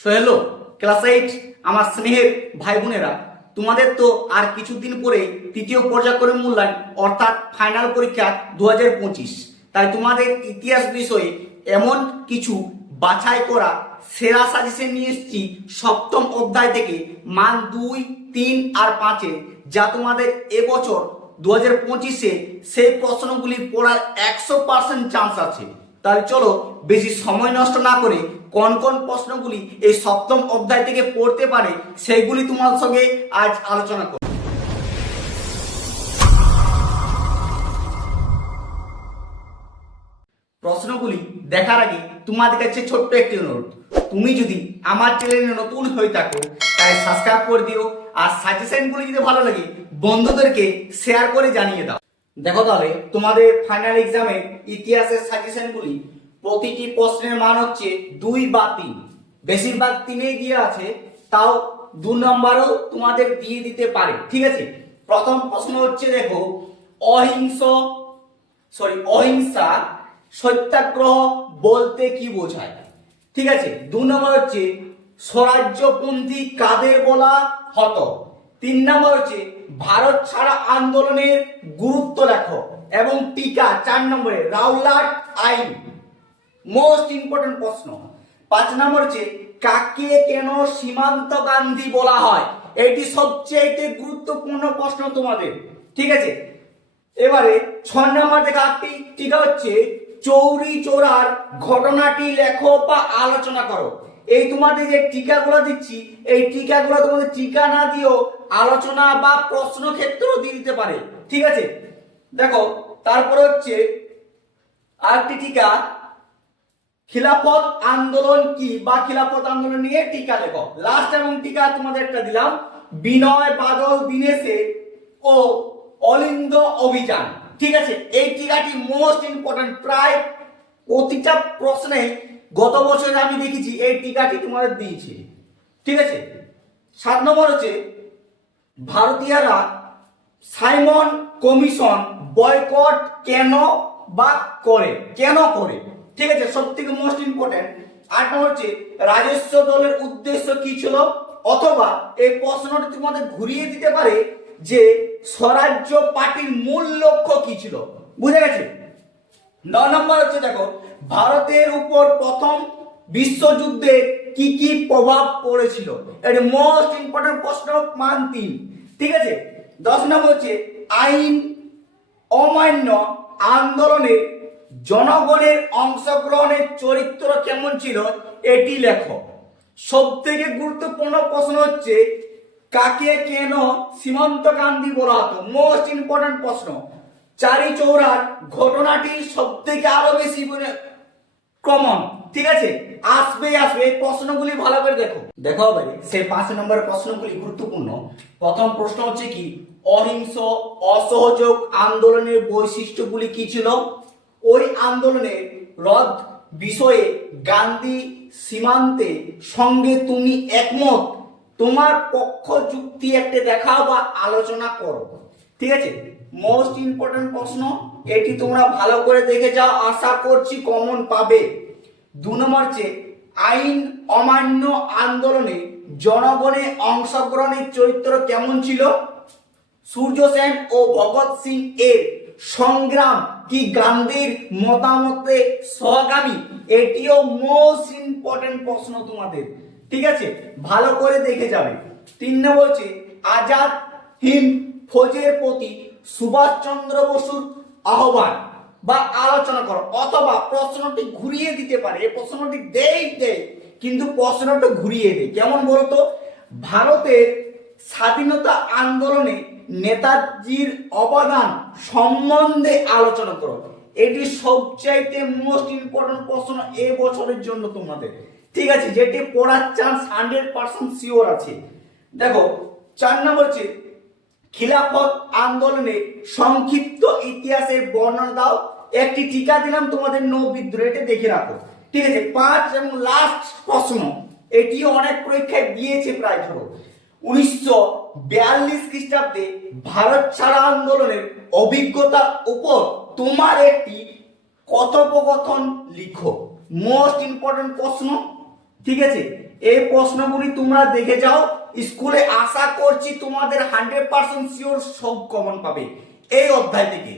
So hello class 8 আমার স্নেহের ভাই বোনেরা, তোমাদের তো আর কিছুদিন পরে তৃতীয় পর্যায়ক্রমিক মূল্যায়ন অর্থাৎ ফাইনাল পরীক্ষা 2025। তাই তোমাদের ইতিহাস বিষয়ে এমন কিছু বাছাই করা সেরা সাজেশন নিয়ে এসেছি সপ্তম অধ্যায় থেকে মান 2, 3 আর 5 যা তোমাদের এবছর 2025-এ সেই প্রশ্নগুলি পড়ার 100% চান্স আছে। তাহলে চলো বেশি সময় নষ্ট না করে কোন কোন প্রশ্নগুলি এই সপ্তম অধ্যায় থেকে পড়তে পারে সেইগুলি তোমার সঙ্গে আজ আলোচনা করব। প্রশ্নগুলি দেখার আগে তোমাদের কাছে ছোট্ট একটি অনুরোধ, তুমি যদি আমার চ্যানেলে নতুন হয়ে থাকো তাহলে সাবস্ক্রাইব করে দিও, আর সাজেশনগুলি যদি ভালো লাগে বন্ধুদেরকে শেয়ার করে জানিয়ে দাও। দেখো তাহলে তোমাদের ফাইনাল এক্সামের ইতিহাসের সাজেশনগুলি প্রতিটি প্রশ্নের মান হচ্ছে 2 বা 3, বেশিরভাগ 3এই দিয়ে আছে, তাও 2 নম্বরও তোমাদের দিয়ে দিতে পারে। ঠিক আছে, প্রথম প্রশ্ন হচ্ছে দেখো, অহিংসা সত্যাগ্রহ বলতে কি বোঝায়? ঠিক আছে, 2 নম্বর হচ্ছে স্বরাজ্যপন্থী কাদের বলা হতো? 3 নম্বর হচ্ছে ভারত ছাড়া আন্দোলনের গুরুত্ব লেখো এবং টিকা 4 নম্বরে রাওলাট আইন, মোস্ট ইম্পর্টেন্ট প্রশ্ন। 5 নম্বর হচ্ছে কাকে কেন সীমান্ত গান্ধী বলা হয়? এটি সবচেয়ে গুরুত্বপূর্ণ প্রশ্ন তোমাদের। ঠিক আছে, এবারে 6 নম্বর দেখা টিকা হচ্ছে চৌরি চৌরার ঘটনাটি লেখো বা আলোচনা করো। এই তোমাদের যে টিকাগুলো দিচ্ছি, এই টিকাগুলো তোমাদের টিকা না দিও আলোচনা বা প্রশ্ন ক্ষেত্রেও দিয়ে দিতে পারে। ঠিক আছে, দেখো তারপরে হচ্ছে আরেকটি টিকা, খিলাফত আন্দোলন কি বা খিলাফত আন্দোলন নিয়ে টিকা লেখো। লাস্ট এবং টিকা তোমাদের একটা দিলাম, বিনয় বাদল দীনেশে ও অলিন্দ অভিযান। ঠিক আছে, এই টিকাটি মোস্ট ইম্পর্টেন্ট, প্রায় প্রতিটা প্রশ্নে গত বছরে আমি দেখেছি এই টিকাটি তোমাদের দিয়েছি। ঠিক আছে, 7 নম্বর হচ্ছে ভারতীয়রা সাইমন কমিশন বয়কট কেন বা করে, কেন করে? ঠিক আছে, সবথেকে মোস্ট ইম্পর্টেন্ট। 8 নম্বর হচ্ছে রাজস্ব দলের উদ্দেশ্য কি ছিল? অথবা এই প্রশ্নটি তোমাদের ঘুরিয়ে দিতে পারে যে স্বরাজ্য পার্টির মূল লক্ষ্য কি ছিল। বুঝে গেছে? 9 নম্বর হচ্ছে দেখো, ভারতের উপর প্রথম বিশ্বযুদ্ধে কি কি প্রভাব পড়েছিল? এটা মোস্ট ইম্পর্টেন্ট প্রশ্ন, মান 3। ঠিক আছে, 10 নম্বর হচ্ছে আইন অমান্য আন্দোলনে জনগণের অংশগ্রহণের চরিত্র কেমন ছিল? এটি লেখো। সব থেকে গুরুত্বপূর্ণ প্রশ্ন হচ্ছে কাকে কেন সীমান্ত গান্ধী বলা হতো? মোস্ট ইম্পর্টেন্ট প্রশ্ন। চারি চৌরার ঘটনাটি সব থেকে আরো বেশি কমন। ঠিক আছে, আসবে এই প্রশ্নগুলি ভালো করে দেখো ভাই, সেই 5 নম্বরের প্রশ্নগুলি গুরুত্বপূর্ণ। প্রথম প্রশ্ন হচ্ছে কি, অহিংস অসহযোগ আন্দোলনের বৈশিষ্ট্যগুলি কি ছিল? ওই আন্দোলনের রদ বিষয়ে গান্ধী সীমান্তে সঙ্গে তুমি একমত, তোমার পক্ষ যুক্তি একটা দেখাও বা আলোচনা করো। ঠিক আছে, মোস্ট ইম্পর্টেন্ট প্রশ্ন, এটি তোমরা ভালো করে দেখে যাও, আশা করছি কমন পাবে। 2 নম্বর হচ্ছে আইন অমান্য আন্দোলনে জনগণের অংশগ্রহণের চরিত্র কেমন ছিল? সূর্য সেন ও ভগৎ সিং এর সংগ্রাম কি গান্ধীর মতামতে সহগামী? এটিও মোস্ট ইম্পর্টেন্ট প্রশ্ন তোমাদের। ঠিক আছে, ভালো করে দেখে যাবে। 3 নম্বর হচ্ছে আজাদ হিন্দ ফৌজের প্রতি সুভাষচন্দ্র বসুর আহ্বান বা আলোচনা করো। অথবা প্রশ্নটি ঘুরিয়ে দিতে পারে, এই প্রশ্নটি দেয় কিন্তু প্রশ্নটা ঘুরিয়ে দেয়, কেমন বলতো? ভারতের স্বাধীনতা আন্দোলনে নেতাজির অবদান সম্বন্ধে আলোচনা করো। এটি সবচাইতে মোস্ট ইম্পর্টেন্ট প্রশ্ন এই বছরের জন্য তোমাদের। ঠিক আছে, যেটি পড়ার চান্স 100% শিওর আছে। দেখো 4 নম্বর হচ্ছে খিলাফত আন্দোলনের সংক্ষিপ্ত ইতিহাসের বর্ণনা দাও। একটি টিকা দিলাম তোমাদের, নৌ বিদ্রোহ, এটা দেখে রাখো। ঠিক আছে, 5 এবং লাস্ট প্রশ্ন, এটিও অনেক পরীক্ষায় দিয়েছে প্রায়। ধরো 1942 খ্রিস্টাব্দে ভারত ছাড়া আন্দোলনের অভিজ্ঞতার উপর তোমার একটি কথোপকথন লিখো। মোস্ট ইম্পর্টেন্ট প্রশ্ন। ঠিক আছে, এই প্রশ্নগুলি তোমরা দেখে যাও স্কুলে। আশা করছি তোমাদের 100% শিওর সব কমন পাবে এই অধ্যায় থেকে।